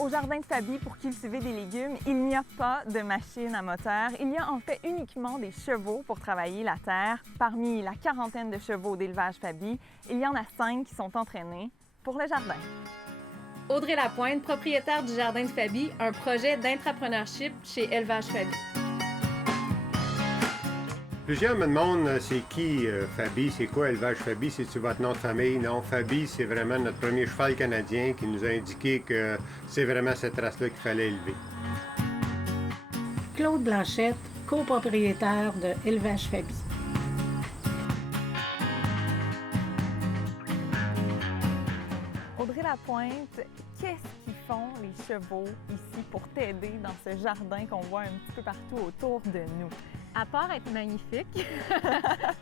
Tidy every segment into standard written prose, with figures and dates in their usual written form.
Au jardin de Fabi, pour cultiver des légumes, il n'y a pas de machine à moteur. Il y a en fait uniquement des chevaux pour travailler la terre. Parmi la quarantaine de chevaux d'élevage Fabi, il y en a 5 qui sont entraînés pour le jardin. Audrey Lapointe, propriétaire du jardin de Fabi, un projet d'intrapreneurship chez Élevage Fabi. Plusieurs me demandent c'est qui Fabi, c'est quoi Élevage Fabi, c'est-tu votre nom de famille? Non, Fabi, c'est vraiment notre premier cheval canadien qui nous a indiqué que c'est vraiment cette race-là qu'il fallait élever. Claude Blanchette, copropriétaire de Élevage Fabi. Audrey Lapointe, qu'est-ce qu'ils font les chevaux ici pour t'aider dans ce jardin qu'on voit un petit peu partout autour de nous? À part être magnifique,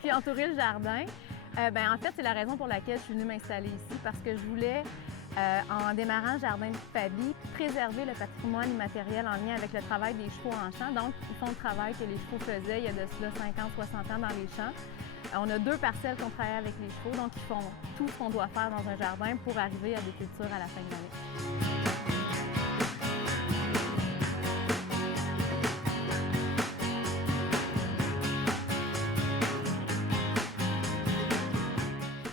puis entourer le jardin, en fait, c'est la raison pour laquelle je suis venue m'installer ici, parce que je voulais, en démarrant le jardin de Fabi, préserver le patrimoine immatériel en lien avec le travail des chevaux en champ. Donc, ils font le travail que les chevaux faisaient il y a de cela 50-60 ans dans les champs. On a 2 parcelles qu'on travaille avec les chevaux, donc ils font tout ce qu'on doit faire dans un jardin pour arriver à des cultures à la fin de l'année.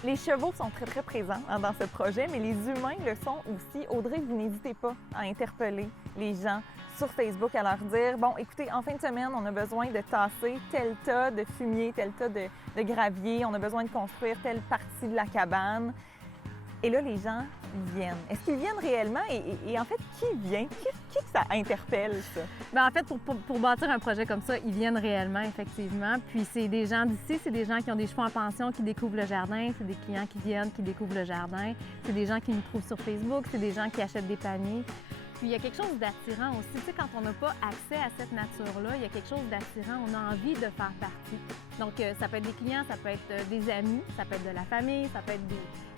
Les chevaux sont très, très présents dans ce projet, mais les humains le sont aussi. Audrey, vous n'hésitez pas à interpeller les gens sur Facebook, à leur dire « Bon, écoutez, en fin de semaine, on a besoin de tasser tel tas de fumier, tel tas de gravier, on a besoin de construire telle partie de la cabane. » Et là, les gens viennent. Est-ce qu'ils viennent réellement? Et en fait, qui vient? Qui ça interpelle, ça? En fait, pour bâtir un projet comme ça, ils viennent réellement, effectivement. Puis c'est des gens d'ici, c'est des gens qui ont des chevaux en pension, qui découvrent le jardin, c'est des clients qui viennent, qui découvrent le jardin, c'est des gens qui nous trouvent sur Facebook, c'est des gens qui achètent des paniers. Puis il y a quelque chose d'attirant aussi. Tu sais, quand on n'a pas accès à cette nature-là, il y a quelque chose d'attirant. On a envie de faire partie. Donc, ça peut être des clients, ça peut être des amis, ça peut être de la famille, ça peut être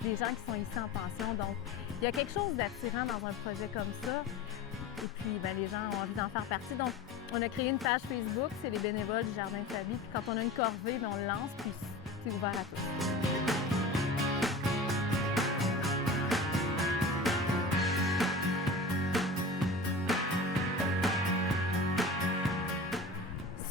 des gens qui sont ici en pension. Donc, il y a quelque chose d'attirant dans un projet comme ça. Et puis, les gens ont envie d'en faire partie. Donc, on a créé une page Facebook, c'est les bénévoles du Jardin de Fabi. Puis quand on a une corvée, on le lance, puis c'est ouvert à tous.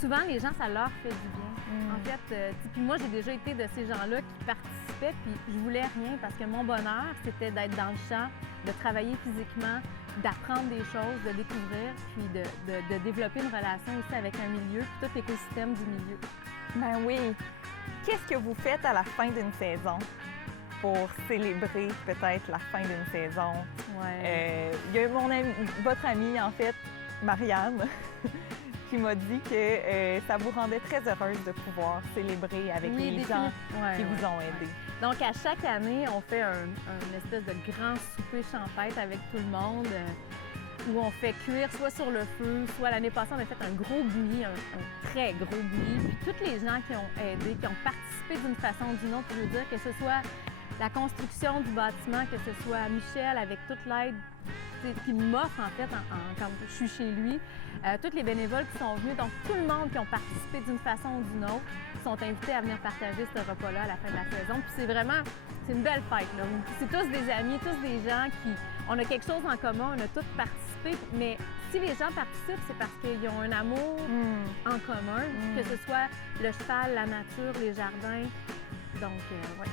Souvent, les gens, ça leur fait du bien. En fait, puis moi, j'ai déjà été de ces gens-là qui participaient, puis je voulais rien parce que mon bonheur, c'était d'être dans le champ, de travailler physiquement, d'apprendre des choses, de découvrir, puis de développer une relation aussi avec un milieu, puis tout l'écosystème du milieu. Ben oui. Qu'est-ce que vous faites à la fin d'une saison pour célébrer peut-être la fin d'une saison? Ouais. Il y a votre amie, en fait, Marianne, qui m'a dit que ça vous rendait très heureuse de pouvoir célébrer avec les gens qui vous ont aidé. Donc, à chaque année, on fait un espèce de grand souper champêtre avec tout le monde où on fait cuire soit sur le feu, soit l'année passée, on a fait un gros bouilli, un très gros bouilli. Puis tous les gens qui ont aidé, qui ont participé d'une façon ou d'une autre, je veux dire, que ce soit la construction du bâtiment, que ce soit Michel avec toute l'aide qu'il m'offre en fait quand je suis chez lui, tous les bénévoles qui sont venus, donc tout le monde qui ont participé d'une façon ou d'une autre, sont invités à venir partager ce repas-là à la fin de la saison. Puis c'est vraiment, c'est une belle fête, là. C'est tous des amis, tous des gens qui, on a quelque chose en commun, on a tous participé, mais si les gens participent, c'est parce qu'ils ont un amour en commun, que ce soit le cheval, la nature, les jardins. Donc, ouais.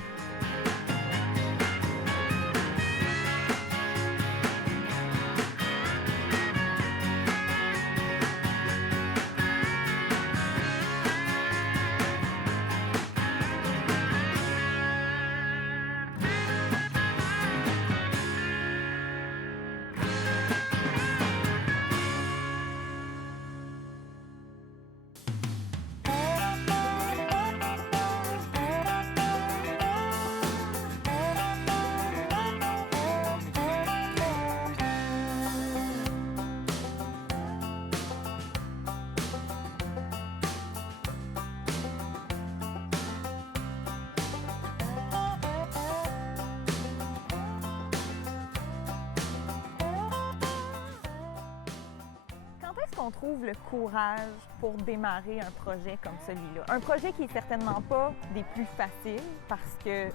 On trouve le courage pour démarrer un projet comme celui-là. Un projet qui est certainement pas des plus faciles parce que,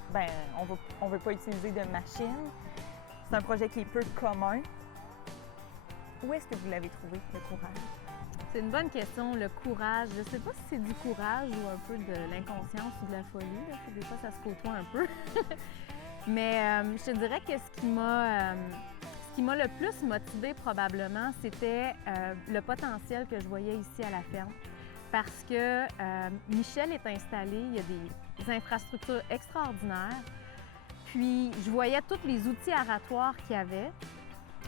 on veut pas utiliser de machines. C'est un projet qui est peu commun. Où est-ce que vous l'avez trouvé, le courage? C'est une bonne question, le courage. Je sais pas si c'est du courage ou un peu de l'inconscience ou de la folie. Là. Des fois, ça se côtoie un peu. Mais je te dirais que ce qui m'a le plus motivée probablement, c'était le potentiel que je voyais ici à la ferme. Parce que Michel est installé, il y a des infrastructures extraordinaires. Puis je voyais tous les outils aratoires qu'il y avait.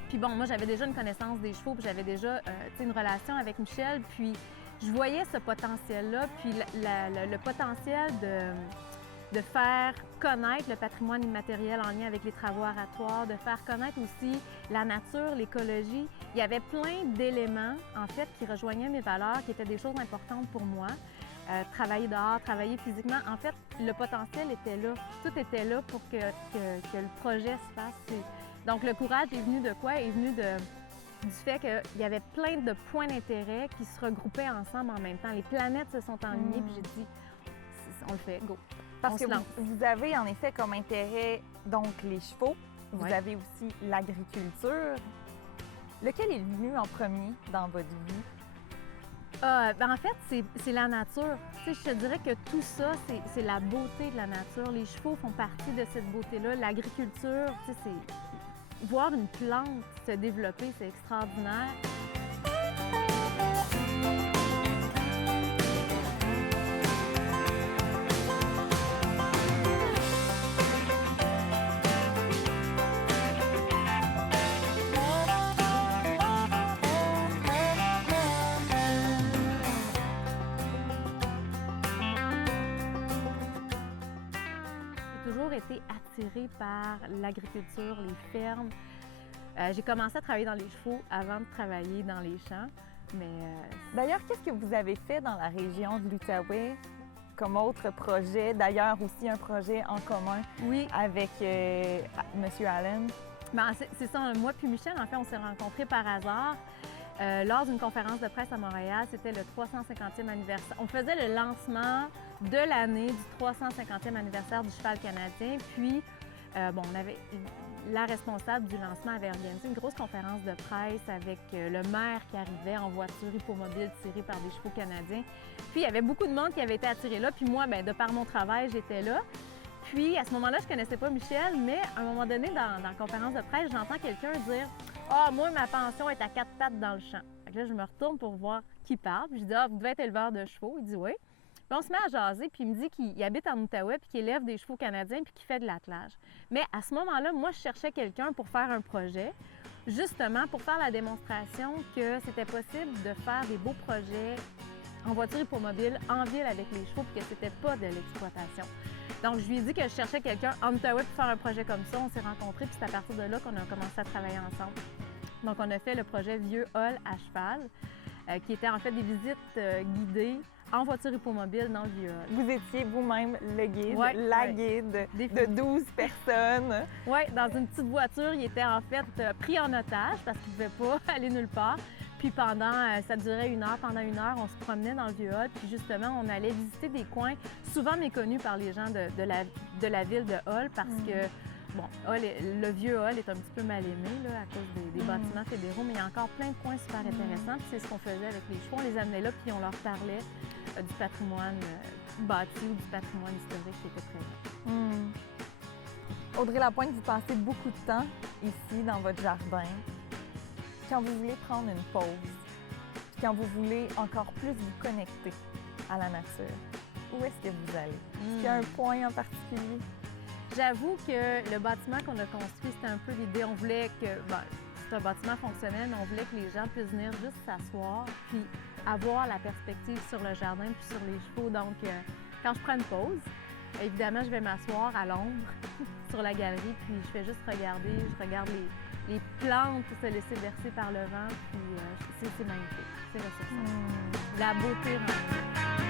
Puis bon, moi, j'avais déjà une connaissance des chevaux, puis j'avais déjà une relation avec Michel. Puis je voyais ce potentiel-là, puis le potentiel de faire connaître le patrimoine immatériel en lien avec les travaux aratoires, de faire connaître aussi la nature, l'écologie. Il y avait plein d'éléments, en fait, qui rejoignaient mes valeurs, qui étaient des choses importantes pour moi. Travailler dehors, travailler physiquement. En fait, le potentiel était là. Tout était là pour que le projet se fasse. Donc, le courage est venu de quoi? Est venu du fait qu'il y avait plein de points d'intérêt qui se regroupaient ensemble en même temps. Les planètes se sont alignées, puis j'ai dit, on le fait, go. Parce que vous avez en effet comme intérêt donc les chevaux, vous avez aussi l'agriculture. Lequel est venu en premier dans votre vie? En fait, c'est la nature. Tu sais, je te dirais que tout ça, c'est la beauté de la nature. Les chevaux font partie de cette beauté-là. L'agriculture, tu sais, c'est voir une plante se développer, c'est extraordinaire. Été attirée par l'agriculture, les fermes. J'ai commencé à travailler dans les chevaux avant de travailler dans les champs. Mais d'ailleurs, qu'est-ce que vous avez fait dans la région de l'Outaouais comme autre projet? D'ailleurs, aussi un projet en commun avec M. Allen. Ben, c'est ça, moi puis Michel, en fait, on s'est rencontrés par hasard. Lors d'une conférence de presse à Montréal, c'était le 350e anniversaire. On faisait le lancement de l'année du 350e anniversaire du cheval canadien. Puis, on avait la responsable du lancement avait organisé une grosse conférence de presse avec le maire qui arrivait en voiture hippomobile tirée par des chevaux canadiens. Puis, il y avait beaucoup de monde qui avait été attiré là. Puis moi, de par mon travail, j'étais là. Puis, à ce moment-là, je ne connaissais pas Michel, mais à un moment donné, dans la conférence de presse, j'entends quelqu'un dire « Ah, moi, ma pension est à 4 pattes dans le champ. » Fait que là, je me retourne pour voir qui parle. Puis je dis « Ah, vous devez être éleveur de chevaux. » Il dit « Oui. » Puis on se met à jaser, puis il me dit qu'il habite en Outaouais, puis qu'il élève des chevaux canadiens, puis qu'il fait de l'attelage. Mais à ce moment-là, moi, je cherchais quelqu'un pour faire un projet, justement pour faire la démonstration que c'était possible de faire des beaux projets en voiture hippomobile, en ville avec les chevaux, puis que c'était pas de l'exploitation. Donc, je lui ai dit que je cherchais quelqu'un en Outaouais pour faire un projet comme ça. On s'est rencontrés, puis c'est à partir de là qu'on a commencé à travailler ensemble. Donc, on a fait le projet Vieux Hall à cheval, qui était en fait des visites guidées en voiture hippomobile dans le Vieux Hall. Vous étiez vous-même le guide, la guide de 12 personnes. Oui, dans une petite voiture, il était en fait pris en otage parce qu'il ne pouvait pas aller nulle part. Puis ça durait 1 heure. Pendant 1 heure, on se promenait dans le Vieux Hall. Puis justement, on allait visiter des coins souvent méconnus par les gens de la ville de Hall parce que, bon, le Vieux Hall est un petit peu mal aimé là, à cause des bâtiments fédéraux, mais il y a encore plein de coins super intéressants. Puis c'est ce qu'on faisait avec les chevaux. On les amenait là, puis on leur parlait du patrimoine bâti ou du patrimoine historique qui était présent. Audrey Lapointe, vous passez beaucoup de temps ici, dans votre jardin. Quand vous voulez prendre une pause, puis quand vous voulez encore plus vous connecter à la nature, où est-ce que vous allez? Est-ce qu'il y a un point en particulier? J'avoue que le bâtiment qu'on a construit, c'était un peu l'idée. On voulait que, c'est un bâtiment fonctionnel, mais on voulait que les gens puissent venir juste s'asseoir, puis avoir la perspective sur le jardin puis sur les chevaux. Donc, quand je prends une pause, évidemment, je vais m'asseoir à l'ombre sur la galerie, puis je fais juste regarder, je regarde les plantes se laisser bercer par le vent, puis c'est magnifique, c'est ressourçant. La beauté rentre.